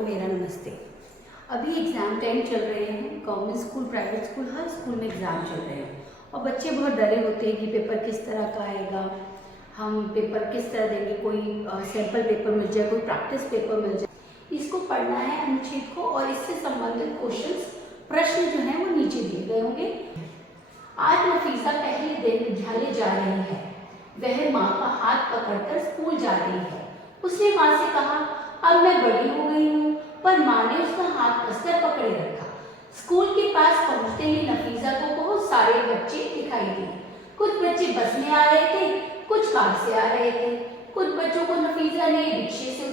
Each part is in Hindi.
को मेरा नमस्ते। अभी एग्ज़ाम टाइम चल रहे हैं, गवर्नमेंट स्कूल, प्राइवेट स्कूल, हर स्कूल में एग्ज़ाम चल रहे हैं और बच्चे बहुत डरे होते हैं कि पेपर किस तरह का आएगा, हम पेपर किस तरह देंगे, कोई सैम्पल पेपर मिल जाए, कोई प्रैक्टिस पेपर मिल जाए। इसको पढ़ना है अनुच्छेद को और इससे संबंधित क्वेश्चंस, प्रश्न जो हैं वो नीचे दिए गए होंगे। आज नफीसा पहले दिन विद्यालय जा रही है। वह माँ का हाथ पकड़कर स्कूल जा रही है। उसने माँ से कहा, अब मैं बड़ी हो गई हूँ, पर माँ ने उसका हाथ कसकर पकड़े रखा। स्कूल के पास पहुँचते ही नफीसा को बहुत सारे बच्चे दिखाई दिए। कुछ बच्चे बस में आ रहे थे, कुछ कार से आ रहे थे। कुछ बच्चों को नफीसा ने रिक्शे से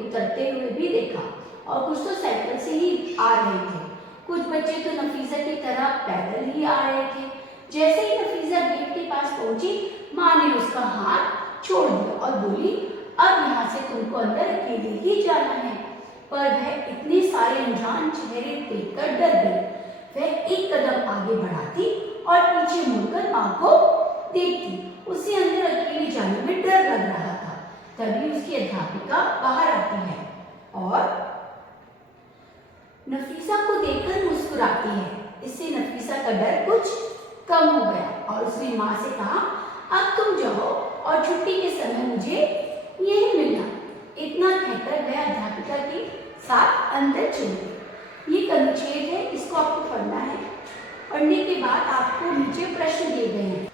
उतरते हुए भी देखा और कुछ तो साइकिल से ही आ रहे थे। कुछ बच्चे तो नफीसा की तरह पैदल ही आ रहे थे। जैसे ही नफीसा गेट के पास पहुंची, माँ ने उसका हाथ छोड़ दिया और बोली, अब यहाँ से तुमको अंदर अकेले ही जाना है। पर वह इतने सारे अनजान चेहरे देखकर डर गई। वह एक कदम आगे बढ़ाती और पीछे मुड़कर माँ को देखती। उसे अंदर अकेले जाने में डर लग रहा था। तभी उसकी अध्यापिका बाहर आती है और नफीसा को देखकर मुस्कुराती है। इससे नफीसा का डर कुछ कम हो गया और उसने माँ से कहा, अब तुम जाओ और छुट्टी के समय मुझे यही मिलना। इतना कहकर वह अध्यापिका के साथ अंदर चली गई। ये अनुच्छेद है, इसको आपको पढ़ना है। पढ़ने के बाद आपको नीचे प्रश्न दिए गए हैं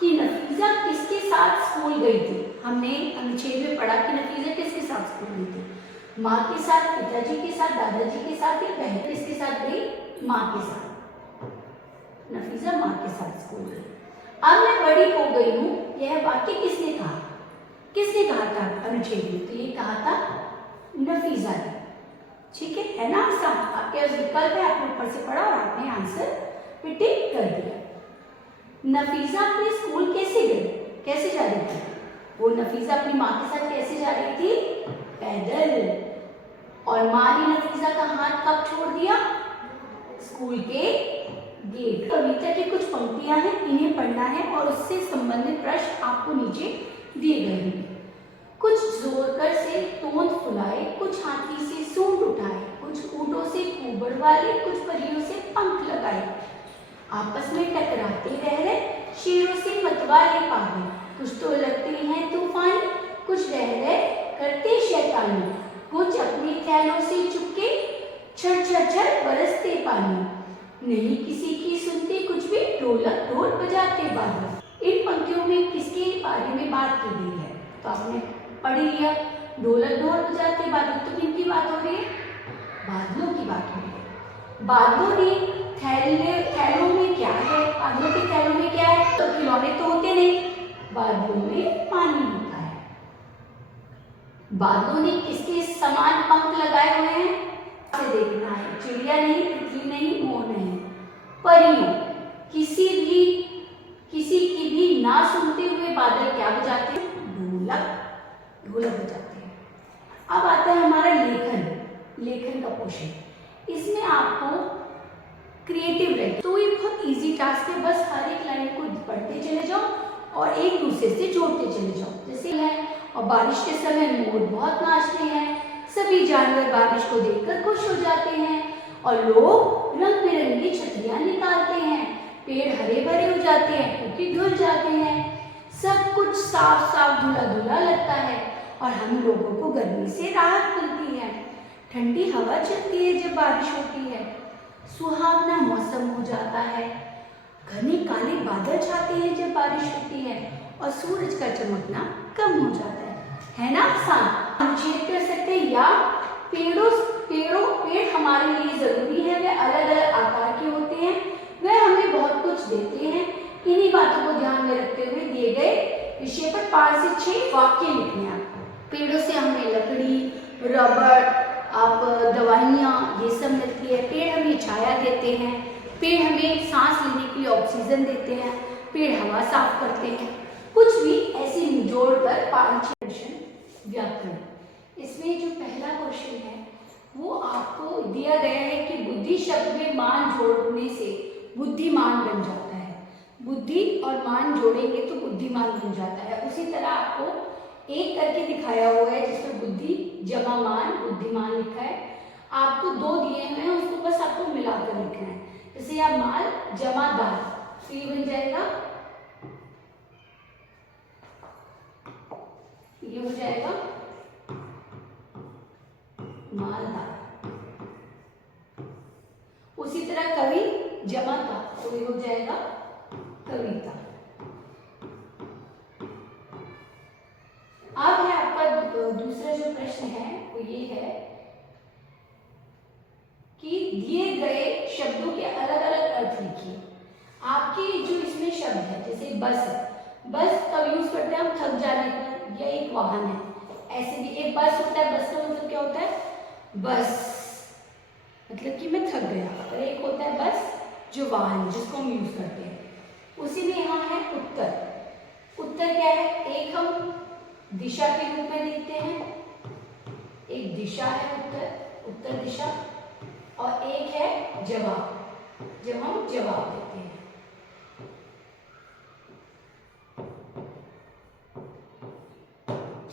कि नफीसा किसके साथ स्कूल गई थी। हमने अनुच्छेद में पढ़ा कि नफीसा किसके साथ स्कूल गई थी, माँ के साथ, पिताजी के साथ, दादाजी के साथ, या बहन किसके साथ गई, माँ के साथ। नफीसा माँ के साथ स्कूल गई। अब मैं बड़ी हो गई हूँ, यह वाक्य किसने कहा? किसने कहा था अनुच्छेद में? तो ये कहा था नफीसा ने। ठीक है ना? आसान। आपके पास विकल्प है, आपने ऊपर से पढ़ा और आपने आंसर पे टिक कर दिया। नफीसा अपने स्कूल कैसे गई? कैसे जा रही थी वो? नफीसा अपनी माँ के साथ कैसे जा रही थी? पैदल। और माँ ने नफीसा का हाथ कब छोड़ दिया? स्कूल के गेट। कविता की कुछ पंक्तियां हैं, इन्हें पढ़ना है और उससे संबंधित प्रश्न आपको नीचे दिए गए हैं। कुछ जोरकर से तोंद फुलाए, कुछ हाथी से सूंड उठाए, कुछ ऊँटों से कुबड़ वाले, कुछ परियों से पंख लगाए, आपस में टकराते रह रहे, शेरों से मतवाले पावे, कुछ तो लगते हैं तूफान, कुछ रह रहे करते शैतानी, कुछ अपने ख्यालों से चुपके छर छर छर बरसते पानी, नहीं किसी की सुनते कुछ भी, ढोलक ढोल बजाते बादल। इन पंक्तियों में किसके बारे में बात की गई है? तो आपने पढ़ लिया, ढोलक ढोल बजाते बादल। तो किनकी बात हो रही है? बादलों की बात हो रही है। बादलों ने थैलों में क्या है? बादलों के थैलों में क्या है? तो खिलौने तो होते नहीं, बादलों में पानी होता है। बादलों ने किसके समान पंख लगाए हुए हैं? से देखना है, चिड़िया नहीं, तितली नहीं, मोर नहीं, परियों। किसी की भी ना सुनते हुए बादल क्या बजाते हैं? ढोलक बजाते हैं। अब आता है हमारा लेखन का पोर्शन। इसमें आपको क्रिएटिव राइटिंग, तो ये बहुत इजी टास्क है। बस हर एक लाइन को पढ़ते चले जाओ और एक दूसरे से जोड़ते चले जाओ। जैसे है, और बारिश के समय मोर बहुत नाचते हैं, सभी जानवर बारिश को देखकर खुश हो जाते हैं और लोग रंग बिरंगी छतरियां निकालते हैं, पेड़ हरे भरे हो जाते हैं क्योंकि धुल जाते हैं, सब कुछ साफ साफ धुला धुला लगता है और हम लोगों को गर्मी से राहत मिलती है। ठंडी हवा चलती है जब बारिश होती है, सुहावना मौसम हो जाता है, घने काले बादल छाते हैं जब बारिश होती है और सूरज का चमकना कम हो जाता है ना? आसान। हम छेद कर सकते हैं, या पेड़ हमारे लिए जरूरी है, वे अलग अलग आकार के होते हैं, वे हमें बहुत कुछ देते हैं। इन्हीं बातों को ध्यान में रखते हुए दिए गए विषय पर 5 से 6 वाक्य लिखने हैं आपको। पेड़ों से हमें लकड़ी, रबड़, आप दवाइयाँ, ये सब मिलती है। पेड़ हमें छाया देते हैं, पेड़ हमें सांस लेने के लिए ऑक्सीजन देते हैं, पेड़ हवा साफ करते हैं। कुछ भी ऐसे जोड़कर 5-6 क्वेश्चन व्याकरण। इसमें जो पहला क्वेश्चन है वो आपको दिया गया है कि बुद्धि शब्द में मान जोड़ने से बुद्धिमान बन जाता है। बुद्धि और मान जोड़ेंगे तो बुद्धिमान बन जाता है। उसी तरह आपको एक करके दिखाया हुआ है जिसमें बुद्धि जमा मान बुद्धिमान लिखा है, आपको 2 दिए हुए हैं, उसको बस आपको मिलाकर लिखना है। जैसे यहाँ माल जमा दाल, तो ये बन जाएगा, ये हो जाएगा मालदार। उसी तरह कवि जमा था, तो ये हो जाएगा कविता। अब है आपका दूसरा जो प्रश्न है वो ये है कि दिए गए शब्दों के अलग अलग अर्थ लिखिए। आपके जो इसमें शब्द है, जैसे बस है, बस कब यूज करते हैं हम थक जाने पर, या एक वाहन है, ऐसे भी एक बस होता है, बस का मतलब क्या होता है, बस मतलब कि मैं थक गया, और एक होता है बस जो वाहन जिसको हम यूज करते हैं। उसी में यहाँ है उत्तर। उत्तर क्या है, एक हम दिशा के रूप में देखते हैं, एक दिशा है उत्तर, उत्तर दिशा, और एक है जवाब, जब हम जवाब देते हैं।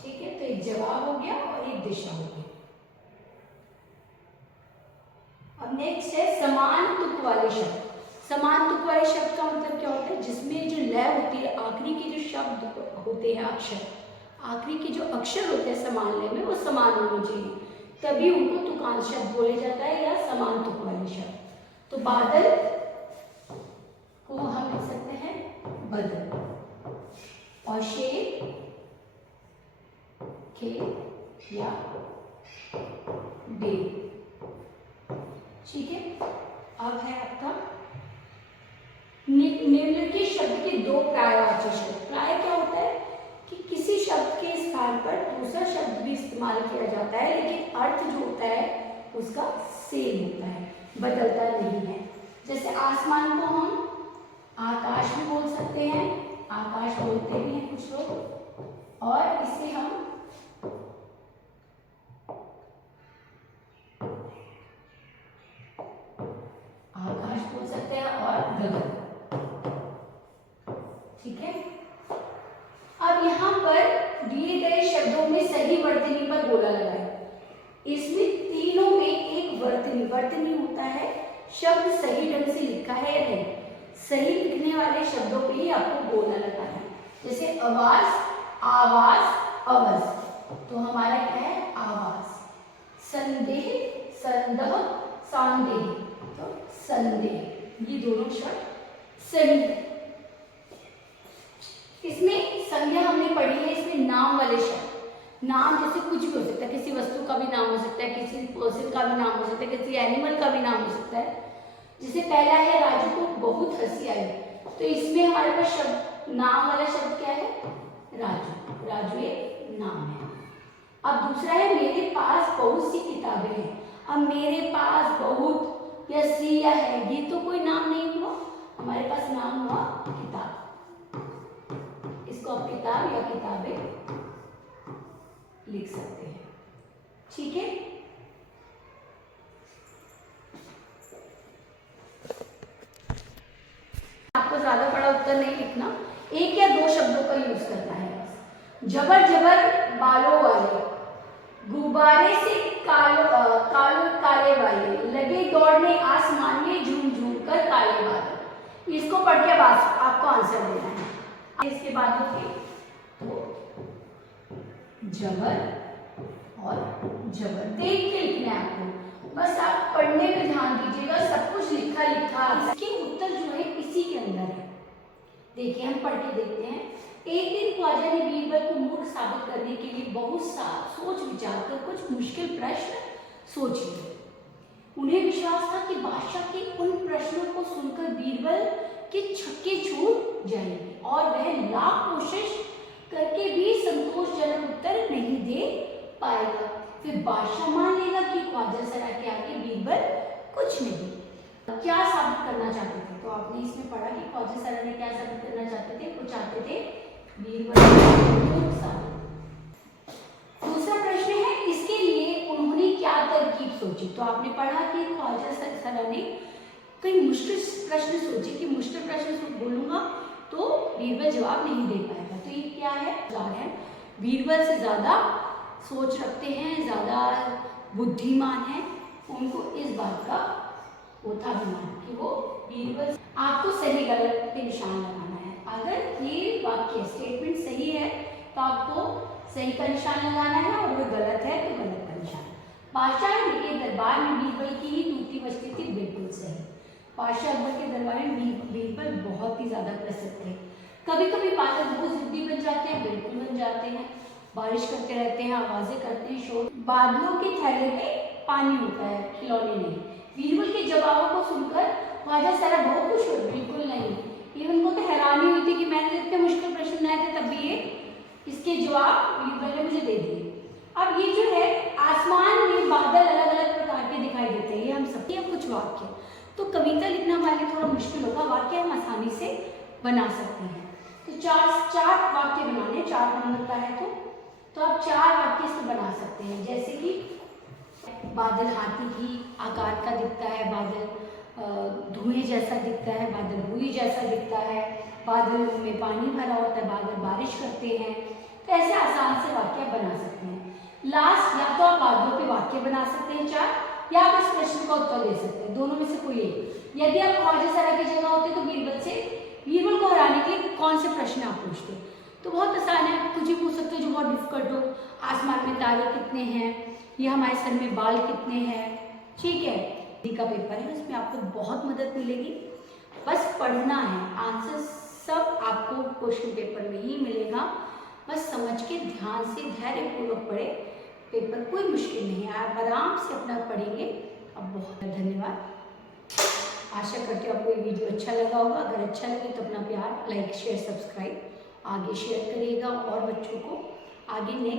ठीक है, तो एक जवाब हो गया और एक दिशा हो गई। अब नेक्स्ट है समान तुक वाले शब्द। समान तुक वाले शब्द का मतलब क्या होता है, जिसमें जो लय होती है, आखिरी के जो शब्द होते हैं, अक्षर, आखिरी के जो अक्षर होते हैं समान लय में, वो समान होने चाहिए, तभी उनको तुकांश शब्द बोले जाता है या समान तुक वाले शब्द। तो बादल को हम लिख सकते हैं बदल, और शेर खेत या बेल। ठीक है, अब है आपका निम्नलिखित शब्द के 2 प्रायवाची शब्द। प्राय क्या होता है कि किसी शब्द के स्थान पर दूसरा शब्द भी इस्तेमाल किया जाता है, लेकिन अर्थ जो होता है उसका सेम होता है, बदलता नहीं है। जैसे आसमान को हम आकाश भी बोल सकते हैं, आकाश बोलते भी हैं कुछ लोग, और इसे हम आकाश बोल सकते हैं, और गगन। ठीक है, अब यहाँ पर दिए गए शब्दों में सही वर्तनी पर गोला लगाएं। इसमें तीनों में एक वर्तनी, वर्तनी होता है शब्द सही ढंग से लिखा है या नहीं, सही लिखने वाले शब्दों पे ही आपको गोला लगाना है। जैसे आवाज, आवाज, आवाज, तो हमारा क्या है आवाज। संदेह, संदेह, संदेह, तो संदेह, ये दोनों शब्द सही है। इसमें संज्ञा हमने पढ़ी है, इसमें नाम वाले शब्द, नाम जैसे कुछ भी हो सकता है, किसी वस्तु का भी नाम हो सकता है, किसी पर्सन का भी नाम हो सकता है, किसी एनिमल का भी नाम हो सकता है। जैसे पहला है राजू को बहुत हंसी आई, तो इसमें हमारे पास शब्द नाम वाला शब्द क्या है, राजू, राजू एक नाम है। अब दूसरा है मेरे पास बहुत सी किताबें हैं। अब मेरे पास बहुत या सी या है, ये तो कोई नाम नहीं हुआ, हमारे पास नाम हुआ किताब, इसको आप किताब या किताबें लिख सकते हैं। ठीक है, आपको ज्यादा बड़ा उत्तर नहीं लिखना, 1 या 2 शब्दों का यूज करना है। जबर जबर बालों वाले, गुब्बारे से कालो काले वाले, लगे दौड़ने आसमान में झूम झूम कर काले बादल। इसको पढ़ के बाद आपको आंसर देना है। इसके बाद होगी जबर और जबर, देख के लिखना है आपको, बस आप पढ़ने पे ध्यान दीजिएगा, सब कुछ लिखा लिखा। इसके उत्तर जो है इसी के अंदर है। देखिए हम पढ़ के देखते हैं। एक दिन ख्वाजा ने बीरबल को मूर्ख साबित करने के लिए बहुत सा सोच विचार कर कुछ मुश्किल प्रश्न सोच लिए। उन्हें विश्वास था कि बादशाह के उन प्रश्नों को सुनकर बीरबल के छक्के छूट जाएंगे और वह लाख कोशिश करके भी संतोषजनक उत्तर नहीं दे पाएगा। फिर बादशाह मान लेगा कि ख्वाजा सराय के आगे बीरबल कुछ नहीं। क्या साबित करना चाहते थे, तो आपने इसमें पढ़ा कि ख्वाजा सराय ने क्या साबित करना चाहते थे, वो चाहते थे बीरबल मूर्ख साबित। दूसरा प्रश्न है इसके लिए उन्होंने क्या तरकीब सोची, तो आपने पढ़ा कि ख्वाजा सराय ने कई मुश्किल प्रश्न सोचे कि मुश्किल प्रश्न बोलूंगा तो बीरबल जवाब नहीं दे पाएगा। तो ये क्या है, बीरबल से ज्यादा सोच रखते हैं, ज़्यादा बुद्धिमान हैं, उनको इस बात का वो था अभिमान कि वो बीरबल। आपको सही गलत पे निशान लगाना है। अगर ये वाक्य स्टेटमेंट सही है तो आपको सही का निशान लगाना है, और वो गलत है तो गलत का निशान। बादशाह के दरबार में बीरबल की ही टूटी बजती थी, बिल्कुल सही। बादशाह अकबर के दरबार में बीरबल बहुत ही ज़्यादा प्रसिद्ध थे। कभी कभी बादल बहुत जिद्दी बन जाते हैं, बिल्कुल बन जाते हैं, बारिश करते रहते हैं, आवाज़ें करते हैं, शोर। बादलों के थैले में पानी होता है, खिलौने नहीं। बीरबल के जवाबों को सुनकर ख्वाजा सारा बहुत खुश हुए, बिल्कुल नहीं। इवन को तो हैरानी हुई थी कि मैंने इतने मुश्किल प्रश्न बनाए थे, तब भी ये इसके जवाब बीरबल ने मुझे दे दिए। अब ये जो है, आसमान में बादल अलग अलग प्रकार के दिखाई देते हैं, ये हम सबके कुछ वाक्य। तो कविता लिखना हमारे लिए थोड़ा मुश्किल होगा, वाक्य हम आसानी से बना सकते हैं। तो चार वाक्य बनाने, 4 नंबर का है तो आप 4 वाक्य से बना सकते हैं। जैसे कि बादल हाथी की आकार का दिखता है, बादल धुएं जैसा दिखता है, बादल बुई जैसा दिखता है, बादलों में पानी भरा होता है, बादल बारिश करते हैं। तो ऐसे आसान से वाक्य बना सकते हैं। लास्ट, या तो आप बादलों पे वाक्य बना सकते हैं 4, या आप इस प्रश्न का उत्तर दे सकते हैं, दोनों में से कोई एक। यदि आप ख्वाजा सारा की जगह होते तो बीरबल को हराने के लिए कौन से प्रश्न आप पूछते? तो बहुत आसान है, कुछ भी पूछ सकते हो जो बहुत डिफिकल्ट हो। आसमान में तारे कितने हैं, या हमारे सर में बाल कितने हैं, ठीक है। हिंदी का पेपर है, उसमें आपको बहुत मदद मिलेगी, बस पढ़ना है। आंसर सब आपको क्वेश्चन पेपर में ही मिलेगा, बस समझ के ध्यान से धैर्यपूर्वक पढ़े। पेपर कोई मुश्किल नहीं है, आप आराम से अपना पढ़ेंगे। अब बहुत धन्यवाद। आशा करती हूँ आपको ये वीडियो अच्छा लगा होगा। अगर अच्छा लगे तो अपना प्यार, लाइक, शेयर, सब्सक्राइब आगे शेयर करिएगा और बच्चों को आगे नेक्स्ट